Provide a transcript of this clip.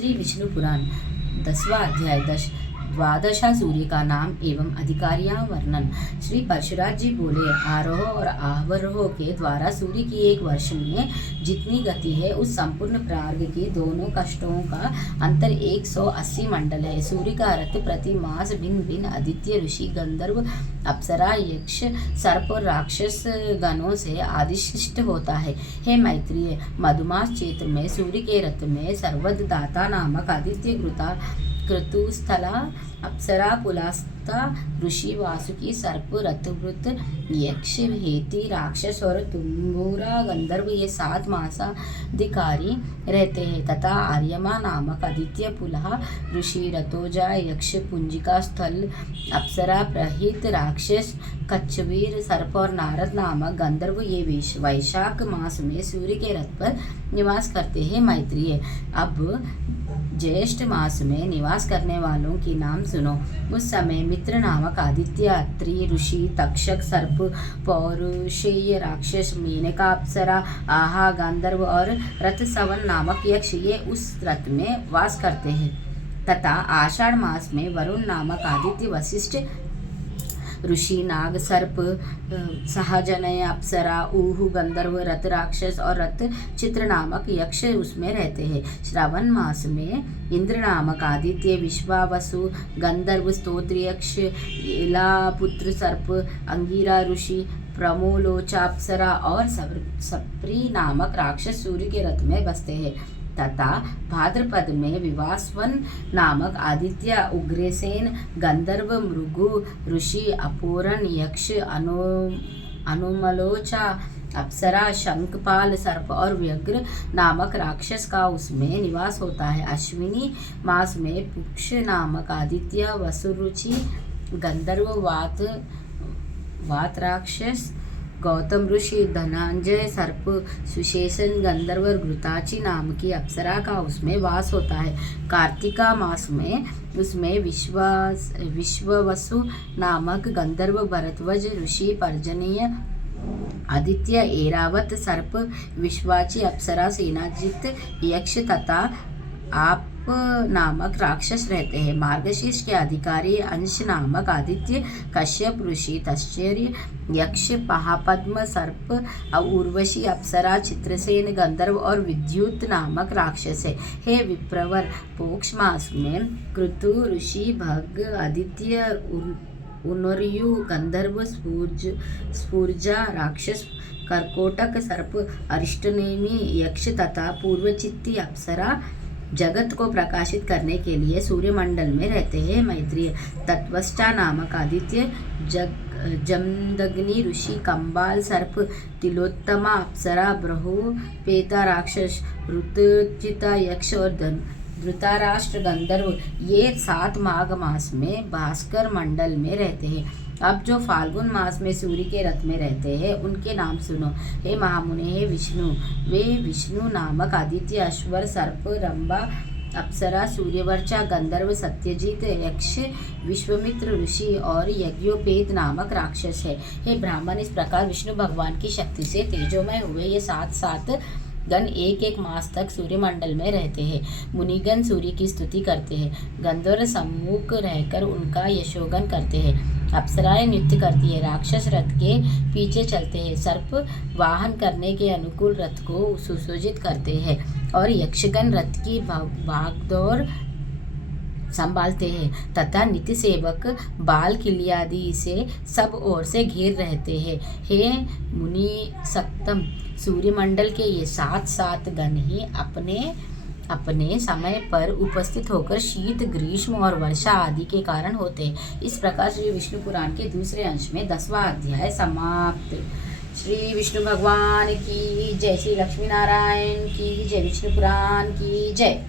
श्री विष्णु पुराण 10वां अध्याय द्वादशा सूर्य का नाम एवं अधिकारियां वर्णन। श्री परशुराज जी बोले, आरोह और अवरोह के द्वारा सूर्य की एक वर्ष में जितनी गति है उस संपूर्ण प्रार्ग के दोनों कष्टों का अंतर 180 मंडल है। सूर्य का रथ प्रति मास भिन्न भिन्न आदित्य, ऋषि, गंधर्व, अप्सरा, यक्ष, सर्प और राक्षस गणों से आदिशिष्ट होता है। हे मैत्रेय, मधुमास चैत्र में सूर्य के रथ में सर्वदाता नामक आदित्य, क्रतुस्थला, अप्सरा, पुलस्त्य, ऋषि, वासुकी, सर्प, रथवृत, यक्ष, हेति, राक्षस और तुम्बुरा गंधर्व ये 7 मासाधिकारी रहते हैं तथा आर्यमा नामक आदित्य, पुलह, ऋषि, रतोजा, यक्ष, पुंजिका, स्थल, अप्सरा, प्रहित, राक्षस, कच्छवीर, सर्प और नारद नामक गंधर्व ये वैशाख मास में सूर्य के रथ पर निवास करते हैं। मैत्रेय, अब ज्येष्ठ मास में निवास करने वालों के नाम सुनो। उस समय मित्र नामक आदित्य, अत्रि, ऋषि, तक्षक, सर्प, पौरुषेय, राक्षस, मेनका, अप्सरा, आहा, गंधर्व और रथसवन नामक यक्ष ये उस रथ में वास करते हैं तथा आषाढ़ मास में वरुण नामक आदित्य, वशिष्ठ, ऋषि, नाग, सर्प, सहजनय, अप्सरा, ऊहु, गंधर्व, रथ राक्षस और रथ चित्र नामक यक्ष उसमें रहते हैं। श्रावण मास में इंद्र नामक आदित्य, विश्वावसु, गंधर्व, स्तोत्र यक्ष, एला पुत्र सर्प, अंगिरा, ऋषि, प्रमोलोचा, अप्सरा और सप्री नामक राक्षस सूर्य के रथ में बसते हैं तथा भाद्रपद में विवास्वन नामक आदित्य, उग्रसेन, गंधर्व, मृगु, ऋषि, अपूरण, यक्ष, अनुमलोचा, अप्सरा, शंखपाल, सर्प और व्यग्र नामक राक्षस का उसमें निवास होता है। अश्विनी मास में पुक्ष नामक आदित्य, वसुरुचि, गंधर्व, वात राक्षस, गौतम ऋषि, धनंजय, सर्प, सुशेषण, गंधर्व, घृताची नाम की अप्सरा का उसमें वास होता है। कार्तिका मास में उसमें विश्ववसु नामक गंधर्व, भरद्वाज, ऋषि, पर्जन्य, आदित्य, ऐरावत, सर्प, विश्वाची, अप्सरा, सेनाजित, यक्ष तथा आप नामक राक्षस रहते हैं। मार्गशीर्ष के अधिकारी अंश नामक आदित्य, कश्यप, ऋषि, तश्चर्य, यक्ष, महापद्म, सर्प, उर्वशी, अप्सरा, चित्रसेन, गंधर्व और विद्युत नामक राक्षस है। हे विप्रवर, पोक्ष मास में क्रतु, ऋषि, भग, आदित्य, उनर्यु, गंधर्व, स्फूर्जा, राक्षस, कर्कोटक, सर्प, अरिष्टनेमि, यक्ष तथा पूर्वचित्ती अप्सरा जगत को प्रकाशित करने के लिए सूर्यमंडल में रहते हैं। मैत्रेय, तत्वष्टा नामक आदित्य, जमदग्नि, ऋषि, कंबाल, सर्प, तिलोत्तमा, अप्सरा, बृहपेता, राक्षस, ऋतुचिता, यक्ष और धृतराष्ट्र गंधर्व ये 7 माघ मास में भास्कर मंडल में रहते हैं। अब जो फाल्गुन मास में सूर्य के रथ में रहते हैं उनके नाम सुनो। हे महामुने, हे विष्णु, वे विष्णु नामक आदित्य, अश्वर, सर्प, रंभा, अप्सरा, सूर्यवर्चा, गंधर्व, सत्यजित, यक्ष, विश्वामित्र ऋषि और यज्ञोपेत नामक राक्षस है। हे ब्राह्मण, इस प्रकार विष्णु भगवान की शक्ति से तेजोमय हुए ये 7 गण एक मास तक सूर्यमंडल में रहते हैं। मुनिगण सूर्य की स्तुति करते हैं, गंधर्व सम्मुख रहकर उनका यशोगन करते हैं, अप्सराएं नृत्य करती है, राक्षस रथ के पीछे चलते हैं, सर्प वाहन करने के अनुकूल रथ को सुसज्जित करते हैं और यक्षगण रथ की भागदौड़ संभालते हैं तथा नित्य सेवक बाल किल्यादि इसे सब ओर से घेर रहते हैं। हे मुनि सत्तम, सूर्यमंडल के ये 7 गण ही अपने समय पर उपस्थित होकर शीत, ग्रीष्म और वर्षा आदि के कारण होते हैं। इस प्रकार श्री विष्णु पुराण के दूसरे अंश में 10वां अध्याय समाप्त। श्री विष्णु भगवान की जय, श्री लक्ष्मी नारायण की जय, विष्णु पुराण की जय।